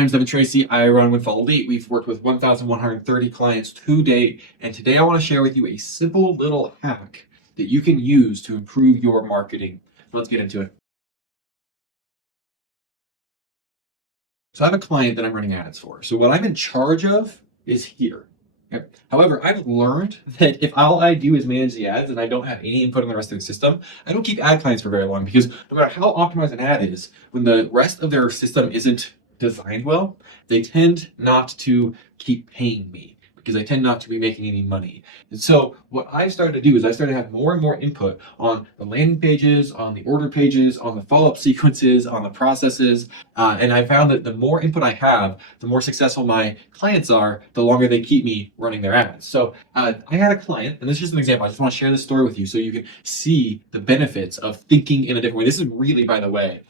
I'm Devin Tracy. I run Windfall Elite. We've worked with 1,130 clients to date, and today I want to share with you a simple little hack that you can use to improve your marketing. Let's get into it. So I have a client that I'm running ads for. So what I'm in charge of is here. Okay. However, I've learned that if all I do is manage the ads and I don't have any input on the rest of the system, I don't keep ad clients for very long because no matter how optimized an ad is, when the rest of their system isn't designed well, they tend not to keep paying me because I tend not to be making any money. And so what I started to do is I started to have more and more input on the landing pages, on the order pages, on the follow-up sequences, on the processes. And I found that the more input I have, the more successful my clients are, the longer they keep me running their ads. So I had a client, and this is just an example. I just want to share this story with you so you can see the benefits of thinking in a different way. This is really, by the way,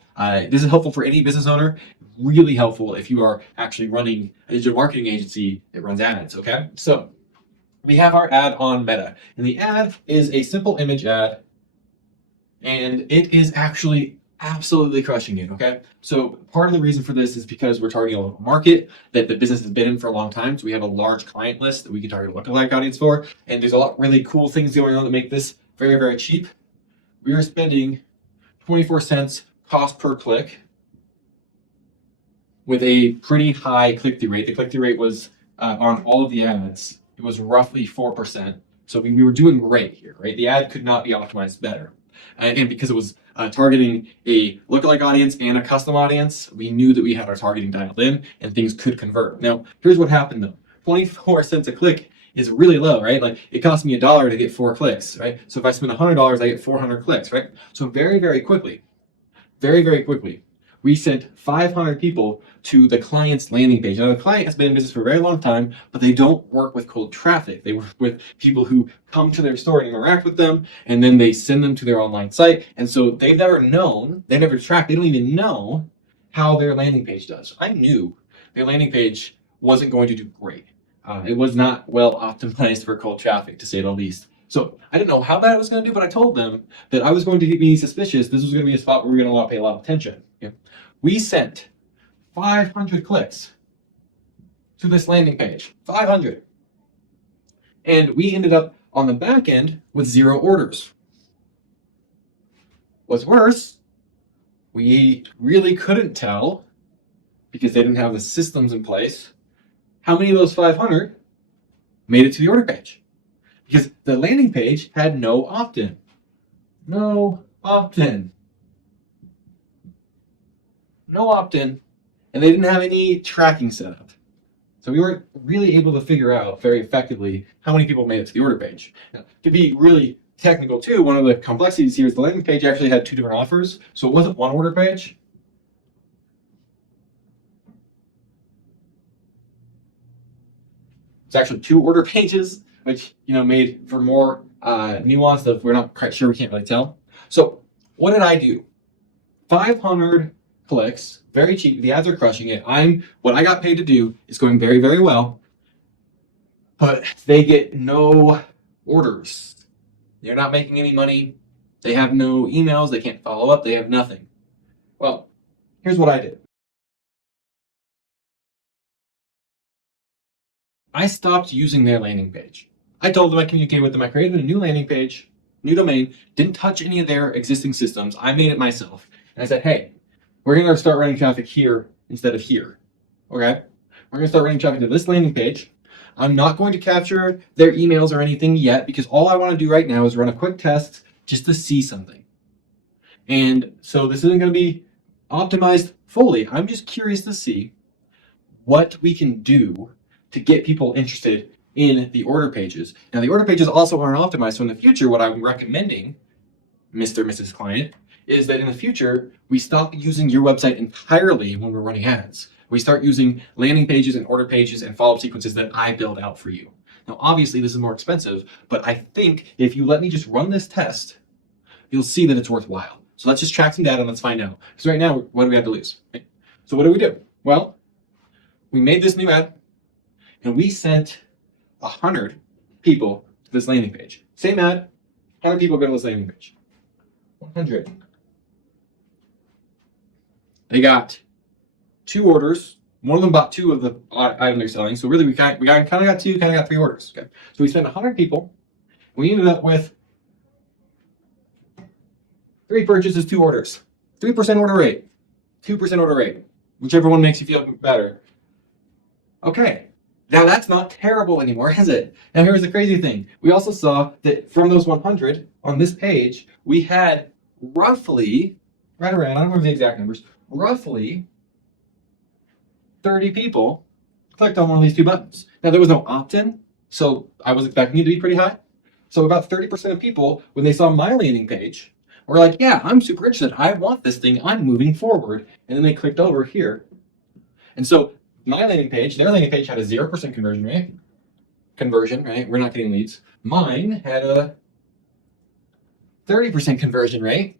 this is helpful for any business owner, really helpful if you are actually running a digital marketing agency that runs ads, okay? So we have our ad on Meta, and the ad is a simple image ad, and it is actually absolutely crushing it, okay? So part of the reason for this is because we're targeting a local market that the business has been in for a long time, so we have a large client list that we can target a lookalike audience for, and there's a lot of really cool things going on that make this very, very cheap. We are spending 24 cents cost per click with a pretty high click-through rate. The click-through rate was on all of the ads, it was roughly 4%. So we were doing great here, right? The ad could not be optimized better. And because it was targeting a lookalike audience and a custom audience, we knew that we had our targeting dialed in and things could convert. Now, here's what happened though. 24 cents a click is really low, right? Like it cost me $1 to get 4 clicks, right? So if I spend $100, I get 400 clicks, right? So very, very quickly, we sent 500 people to the client's landing page. Now, the client has been in business for a very long time, but they don't work with cold traffic. They work with people who come to their store and interact with them, and then they send them to their online site. And so they've never tracked, they don't even know how their landing page does. I knew their landing page wasn't going to do great. It was not well optimized for cold traffic, to say the least. So I didn't know how bad it was going to do, but I told them that I was going to be suspicious. This was going to be a spot where we were going to want to pay a lot of attention. Okay? We sent 500 clicks to this landing page, 500. And we ended up on the back end with 0 orders. What's worse, we really couldn't tell, because they didn't have the systems in place, how many of those 500 made it to the order page. Because the landing page had no opt-in. No opt-in. No opt-in. And they didn't have any tracking set up. So we weren't really able to figure out very effectively how many people made it to the order page. Now, to be really technical too, one of the complexities here is the landing page actually had 2 different offers. So it wasn't one order page. It's actually 2 order pages, which made for more nuance of we're not quite sure, we can't really tell. So what did I do? 500 clicks, very cheap. The ads are crushing it. What I got paid to do is going very, very well, but they get no orders. They're not making any money. They have no emails. They can't follow up. They have nothing. Well, here's what I did. I stopped using their landing page. I told them, I communicated with them, I created a new landing page, new domain, didn't touch any of their existing systems. I made it myself. And I said, hey, we're going to start running traffic here instead of here. Okay? We're going to start running traffic to this landing page. I'm not going to capture their emails or anything yet because all I want to do right now is run a quick test just to see something. And so this isn't going to be optimized fully. I'm just curious to see what we can do to get people interested in the order pages. Now, the order pages also aren't optimized. So in the future, what I'm recommending, Mr. and Mrs. Client, is that in the future, we stop using your website entirely when we're running ads. We start using landing pages and order pages and follow-up sequences that I build out for you. Now, obviously, this is more expensive, but I think if you let me just run this test, you'll see that it's worthwhile. So let's just track some data and let's find out. Because right now, what do we have to lose? Right? So what do? Well, we made this new ad, and we sent 100 people to this landing page. Same ad, 100 people go to this landing page. 100. They got 2 orders One of them bought 2 of the item they're selling. So really, we kind of got 2, kind of got 3 orders. Okay. So we spent 100 people. We ended up with 3 purchases, 2 orders. 3% order rate, 2% order rate, whichever one makes you feel better. Okay. Now that's not terrible anymore, is it? Now here's the crazy thing. We also saw that from those 100 on this page, we had roughly, right around, I don't remember the exact numbers, roughly 30 people clicked on one of these 2 buttons. Now there was no opt-in, so I was expecting it to be pretty high. So about 30% of people, when they saw my landing page, were like, yeah, I'm super interested. I want this thing. I'm moving forward. And then they clicked over here. And so my landing page, their landing page had a 0% conversion rate. Conversion, right? We're not getting leads. Mine had a 30% conversion rate.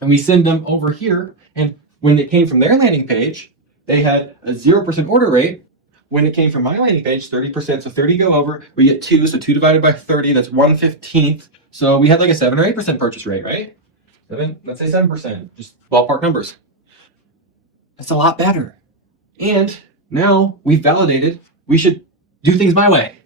And we send them over here. And when it came from their landing page, they had a 0% order rate. When it came from my landing page, 30%. So 30 go over. We get 2. So 2 divided by 30, that's 1/15th. So we had like a 7 or 8% purchase rate, right? Let's say 7%. Just ballpark numbers. That's a lot better. And now we've validated we should do things my way,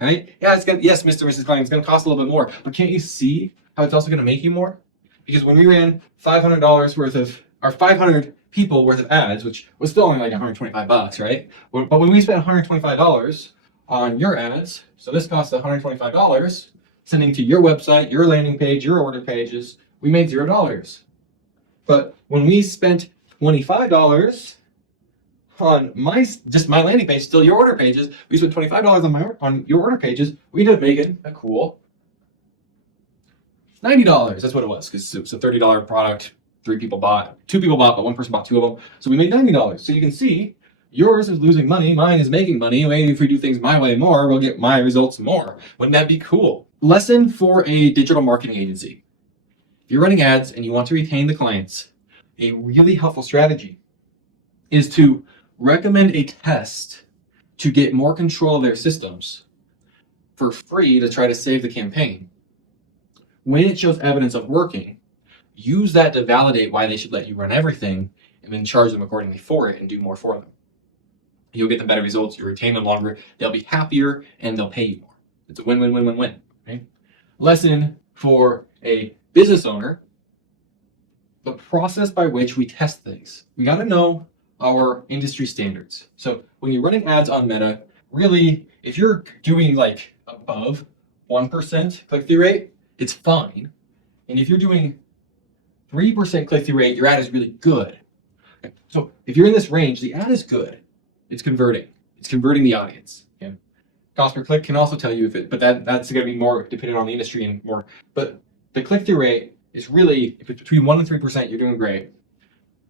right? Yeah, yes, Mr. and Mrs. Klein, it's gonna cost a little bit more, but can't you see how it's also gonna make you more? Because when we ran $500 worth of, or 500 people worth of ads, which was still only like $125, right? But when we spent $125 on your ads, so this cost $125, sending to your website, your landing page, your order pages, we made $0. But when we spent $25 on my landing page, still your order pages, we spent $25 on your order pages, we ended up making a cool $90. That's what it was, because it's a $30 product. 2 people bought, but 1 person bought 2 of them. So we made $90. So you can see yours is losing money, mine is making money. Maybe if we do things my way more, we'll get my results more. Wouldn't that be cool? Lesson for a digital marketing agency. If you're running ads and you want to retain the clients, a really helpful strategy is to recommend a test to get more control of their systems for free to try to save the campaign. When it shows evidence of working, use that to validate why they should let you run everything and then charge them accordingly for it and do more for them. You'll get them better results, you'll retain them longer, they'll be happier, and they'll pay you more. It's a win-win-win-win-win. Right? Lesson for a business owner, the process by which we test things. We got to know our industry standards. So when you're running ads on Meta, really, if you're doing like above 1% click-through rate, it's fine. And if you're doing 3% click-through rate, your ad is really good. Okay. So if you're in this range, the ad is good. It's converting. It's converting the audience. Okay. Cost per click can also tell you if it, but that's going to be more dependent on the industry and more. But the click-through rate is really, if it's between 1% and 3%, you're doing great.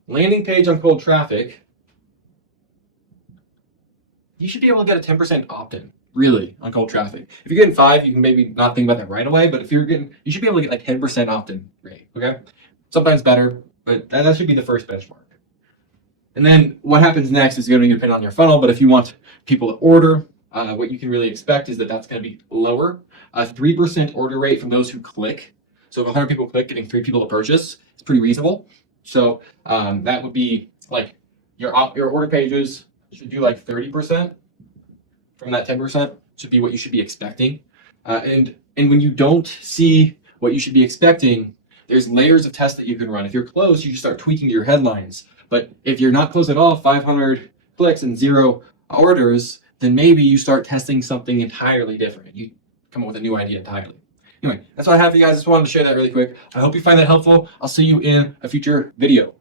Landing page on cold traffic, you should be able to get a 10% opt-in, really, on cold traffic. If you're getting 5, you can maybe not think about that right away, but if you're getting, you should be able to get like 10% opt-in rate, okay? Sometimes better, but that should be the first benchmark. And then what happens next is going to depend on your funnel, but if you want people to order, what you can really expect is that that's going to be lower. A 3% order rate from those who click. So if 100 people click, getting 3 people to purchase, it's pretty reasonable. So that would be like your order pages should do like 30% from that 10% should be what you should be expecting. And when you don't see what you should be expecting, there's layers of tests that you can run. If you're close, you just start tweaking your headlines. But if you're not close at all, 500 clicks and 0 orders, then maybe you start testing something entirely different. You come up with a new idea entirely. Anyway, that's what I have for you guys. Just wanted to share that really quick. I hope you find that helpful. I'll see you in a future video.